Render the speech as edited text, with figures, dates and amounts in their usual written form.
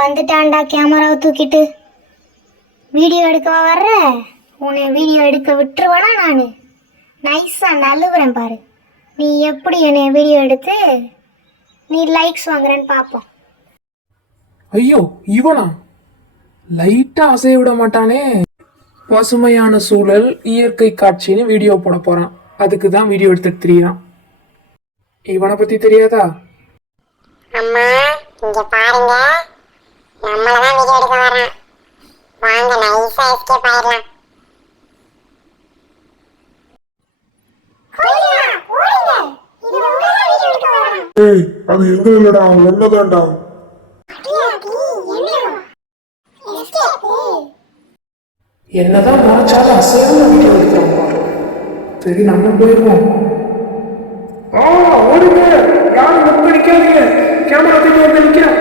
வந்துட்டான்டா கேமராவை தூக்கிட்டு. வீடியோ எடுக்கவா வர்ற? உன்னை வீடியோ எடுக்க விட்டுருவானா நான்? நைஸாக நழுவுறேன் பாரு. நீ எப்படி என்னை வீடியோ எடுத்து நீ லைக்ஸ் வாங்குறேன்னு பார்ப்போம். ஐயோ இவனா? லைட்டா அசைய விட மாட்டானே. பசுமையான சூழல், இயற்கை காட்சின்னு வீடியோ போட போறான். அதுக்கு தான் வீடியோ எடுத்துட்டு திரியான். இவனை பத்தி தெரியாதா? அம்மா இங்க பாருங்க, நம்மளதான் வீடியோ எடுக்க வரான். வாங்க நைஸா எஸ்கேப் ஆயிடலாம். ஏய், அது எங்க இல்லடா, ஒன்னதான்டா. என்னதான் நினைச்சாலும் அசையாம வீடியோ எடுக்கிறான். சரி நம்ம போயிருவோம். ஓடுங்க, யாரும் முக்க நிக்காதீங்க. கேமரா தூக்கி வந்து நிக்கிறேன்.